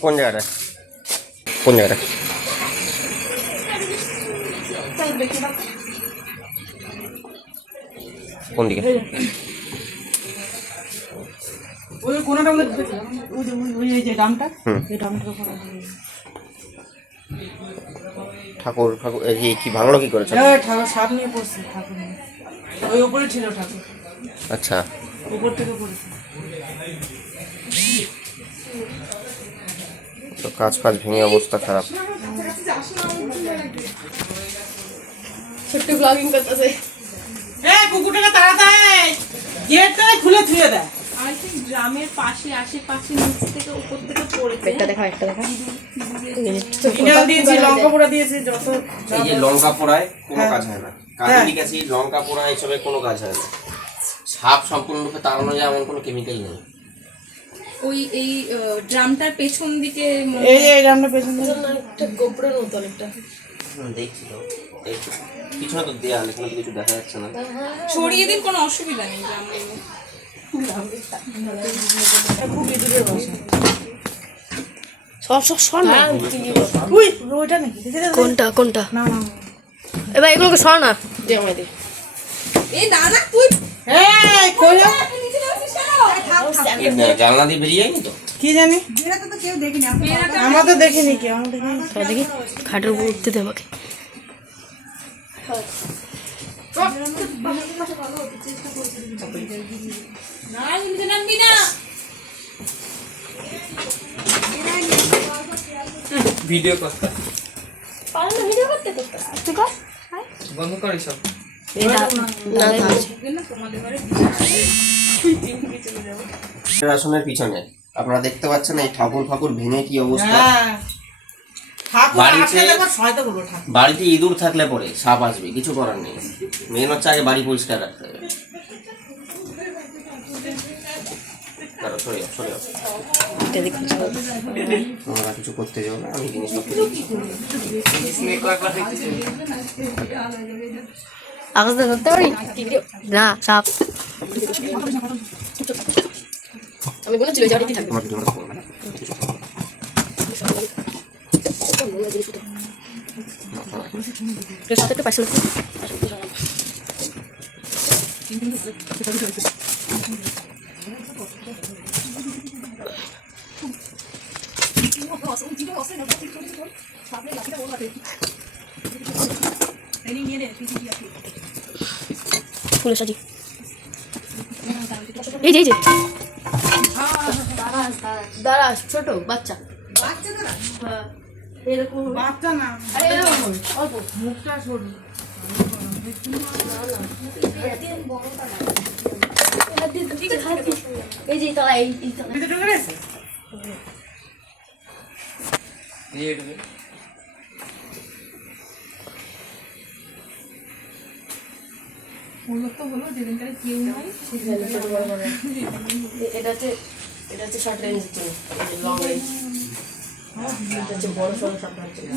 কোন জায়গাটা? কোন জায়গাটা? কোন দিকে? ওই কোনাটা মধ্যে ওই যে ডামটা, এই ডামটার উপর ঠাকুর ঠাকুর কি ভাঙলো কি করেছে? ঠাকুর সাপ নিয়ে পড়ছে, ঠাকুর নিয়ে ওই উপরে ছিল ঠাকুর। আচ্ছা, উপর থেকে পড়েছে। তো কাজ ফাজ ভেঙে অবস্থা খারাপ। ছোট্ট ব্লগিং করতেছে। কুকুরটাকে তাড়াতাড়ি গেটটা খুলে থুয়ে দেয়। আই থিঙ্ক গ্রামের পাশে আশেপাশে নিচ থেকে উপর থেকে পড়েছে। একটা দেখা ইনাল দিয়েছি, লঙ্কা পোড়া দিয়েছি, যত এই যে লঙ্কা পোড়ায় কোনো কাজ হয় না, কার্বনিক অ্যাসিড লঙ্কা পোড়া এসবে কোনো কাজ হয় না। সাপ সম্পূর্ণরূপে তাড়ানো যায় এমন কোনো কেমিক্যাল নেই। ওই এই ড্রামটার পেছন দিকে এই যে এই ডামটা পেছন দিকে একটা গোবরের মতো একটা দেখছি তো, এই পিছনে তো দেয়াল, এখানে তো কিছু দেখা যাচ্ছে না। ছড়িয়ে দিন, কোনো অসুবিধা নেই গ্রামে। খুব ইঁদুরের বাসা। সব সর না। উই ওইটা নাকি? কোনটা কোনটা? না না এবার এগুলোকে সর না, দে আমায় দে। এই দাদা তুই এই কই যাও? জানলা দিয়ে বেরিয়ে যায়নি তো? কি জানি, আমরা তো দেখিনি, কেউ আমরা দেখিনি। সর দেখি, খাটের উপর উঠতে দে আমাকে। ভিডিও করতে বন্ধ কর সব। আসনের পিছনে আপনারা দেখতে পাচ্ছেন এই ঠাকুর ফাকুর ভেঙে কি অবস্থা। হ্যাঁ, ঠাকুর বাড়িতে- আসলে আবার শয়তা করবো ঠাকুর। বাড়িতে ইঁদুর থাকলে পরে সাপ আসবে, কিছু করার নেই। মেন হচ্ছে আগে বাড়ি পরিষ্কার রাখতে হবে। দাঁড়াও, সরে যাও, সরে যাও। তোমরা কিছু করতে যাও না, আমি জিনিসপত্র দিচ্ছি। আকাশ ধরতে পারি না, সাপ। আমি বলেছি ওই জায়গাটা কি থাকবে। তোমার পিছনে থাকবো না। সাথে একটু পাশে ফুলে সাজি। এই যে এই যে দাঁড়া, ছোট বাচ্চা এরকম বাচ্চা না, অল্প মুখটা সরু। এই যে তারা এই ভিতরে ঢুকে গেছে? এটা হচ্ছে শর্ট রেঞ্জের জন্য, লং রেঞ্জ এটা হচ্ছে বড় সড়ো সাপ্লাই জন্য।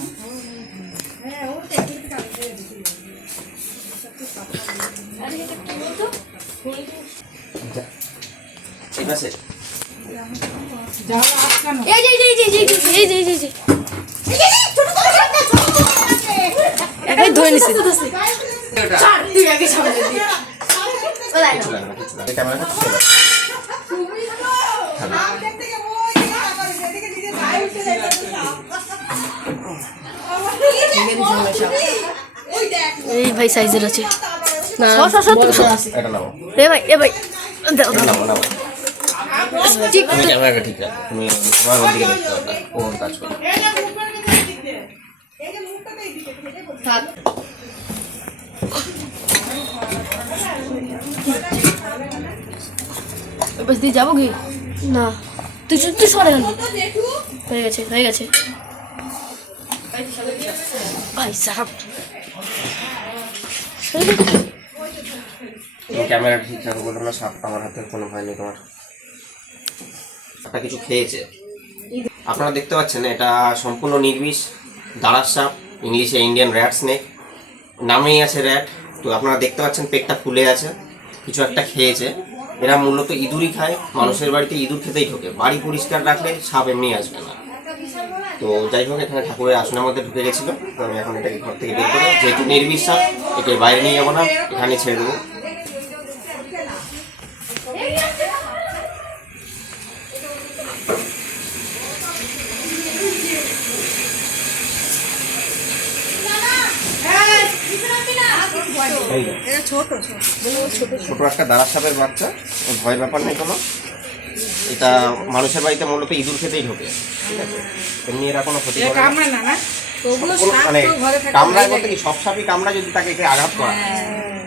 ঠিক আছে, জানলা আটকানো। এই যে এই যে এই যে এই যে এই যে এই যে একাই ধরে নিছে। তুই আগে সামনে দি। কিছু লাগে না, কিছু লাগে না। ক্যামেরাটা ঠিক আছে। এই ভাই সাইজের আছে না, এটা নাও, এ ভাই দাও এটা নাও, নাও। ঠিক তুমি ক্যামেরাটা ঠিক রাখো, তুমি তোমার ওর দিকে দেখতে হবে, ওর কাজ করো। থাক। এবার দিয়ে যাবো কি না, তুই তুই সরে হয়ে গেছে হয়ে গেছে ভাই সাহেব। তুমি ক্যামেরাটা ঠিক রাখো, বলো না সাপ আমার হাতে কোনো ভয় নেই তোমার। একটা কিছু খেয়েছে, আপনারা দেখতে পাচ্ছেন এটা সম্পূর্ণ নির্বিষ দাঁড়ার সাপ, ইংলিশে ইন্ডিয়ান র্যাট স্নেক, নামেই আছে র্যাট। তো আপনারা দেখতে পাচ্ছেন পেটটা ফুলে আছে, কিছু একটা খেয়েছে। এরা মূলত ইঁদুরই খায়, মানুষের বাড়িতে ইঁদুর খেতেই ঢোকে। বাড়ি পরিষ্কার রাখলে সাপ এমনি আসবে না। তো যাই হোক এখানে ঠাকুরের আসনের মধ্যে ঢুকে গেছিলো, তো আমি এখন এটাকে ঘর থেকে বের করে যেহেতু নির্বিষ সাপ একে বাইরে নিয়ে যাবো না, এখানে ছেড়ে দেবো। ছোট একটা দাঁড়ার সাপের বাচ্চা, ওর ভয়ের ব্যাপার নেই কোনো। এটা মানুষের বাড়িতে মূলত ইঁদুর খেতেই ঢোকে, ঠিক আছে? এমনি এরা কোনো ক্ষতি করে না। কামড়ায় না না ওগুলো কোনো- সাপ মানে তো ঘরে থাকে কামড়ায় বলতে কি সব সাপই কামড়ায় যদি তাকে একে আঘাত করা হয়।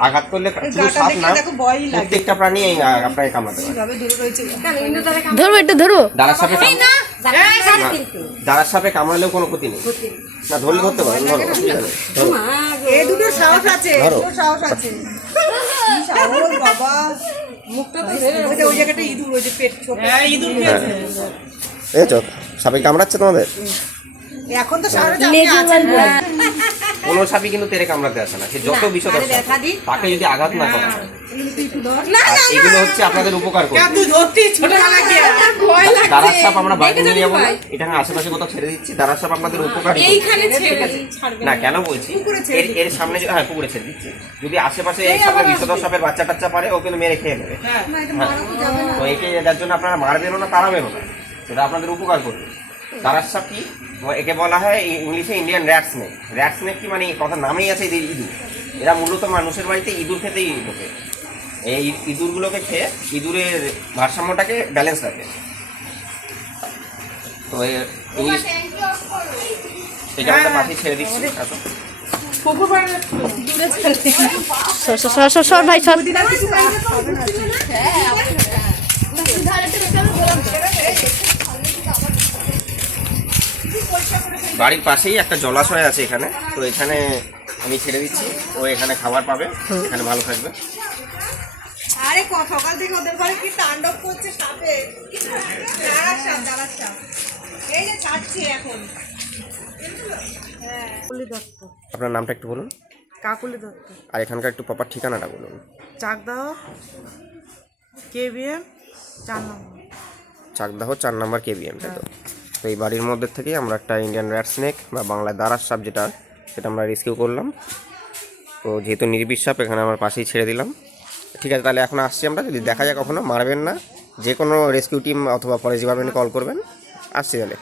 আঘাত করলে শুধু সাপ না, দেখো ভয়ই লাগে প্রত্যেকটা প্রাণী আপনাকে কামড়াতে পারে। কিভাবে দূরে রয়েছে ধরবো একটু ধরবো। দাঁড়ার সাপে দাঁড়ার সাপে কামড়ালেও কোনো ক্ষতি নেই না, ধরলে ধরতে পারেন। ধরো, ঠিক আছে, ধরো। এই দুটো সাহস আছে, ধরো। দুটো সাহস আছে সাহস বাবা মুখটা তো ওই যে ওই জায়গাটা ইঁদুর ওই যে পেট ছোট ইঁদুর খেয়েছে এই চোখ সাপে কামড়াচ্ছে তোমাদের? এখন তো সাহস লেজে মারবো। কোনো সাপই কিন্তু তেরে কামড়াতে আসে না, সে যত বিষয় তাকে যদি আঘাত না করা হয়। আর এগুলো হচ্ছে আপনাদের উপকার করবে। তুই ধরতি ছোটবেলা কি ভয় লাগে দাঁড়ার সাপ আমরা বাইরে নিয়ে যাবো না, এটা আমি আশেপাশে কোথাও ছেড়ে দিচ্ছি। দাঁড়ার সাপ আপনাদের উপকারী করবে। এইখানে ছেড়ে ছাড়বে না কেন বলছি, এর সামনে হ্যাঁ পুকুরে ছেড়ে দিচ্ছি। যদি আশেপাশে এই সামনে বিষধর সাপের বাচ্চা টাচ্চা পারে, ও কিন্তু মেরে খেয়ে নেবে। হ্যাঁ। তো একে যার জন্য আপনারা মারবেনও না, তাড়াবেনও না, সেটা আপনাদের উপকার করবে। দাঁড়ার সাপ কি, একে বলা হয় ইংলিশে Indian rat snake. Rat snake কি মানে কথা নামেই আছে এদের ইঁদুর। এরা মূলত মানুষের বাড়িতে ইঁদুর খেতেই ঢোকে। এই ইঁদুরগুলোকে খেয়ে ইঁদুরের ভারসাম্যটাকে ব্যালেন্স রাখে। তো ইংলিশ এটা আমাদের পাশে ছেড়ে দিচ্ছি। আসো। পুকুর পাড়ে দূরে চলে সর সর সর সর সর ভাই সর। বাড়ির পাশেই একটা জলাশয় আছে এখানে, তো এখানে আমি ছেড়ে দিচ্ছি, ও এখানে খাবার পাবে, এখানে ভালো থাকবে। আরে সকাল থেকে ওদের ঘরে কি তাণ্ডব করছে সাপে দাঁড়ার সাপ এই যে ছাড়ছি এখন কাকুলি দত্ত আপনার নামটা একটু বলুন, কাকুলি দত্ত আর এখানকার একটু প্রপার ঠিকানাটা বলুন। চাকদাহ KBM 4 নম্বর চাকদাহ 4 নম্বর KBM, তাই তো? তো এই বাড়ির মধ্যে থেকেই আমরা একটা ইন্ডিয়ান র্যাট স্নেক বা বাংলায় দাঁড়ার সাপ যেটা, সেটা আমরা রেস্কিউ করলাম। তো যেহেতু নির্বিষ সাপ এখানে আমার পাশেই ছেড়ে দিলাম। ঠিক আছে, তাহলে এখন আসছি আমরা। যদি দেখা যায় কখনো, মারবেন না, যে কোনো রেস্কিউ টিম অথবা ফরেস্ট ডিপার্টমেন্টে কল করবেন। আসছি তাহলে।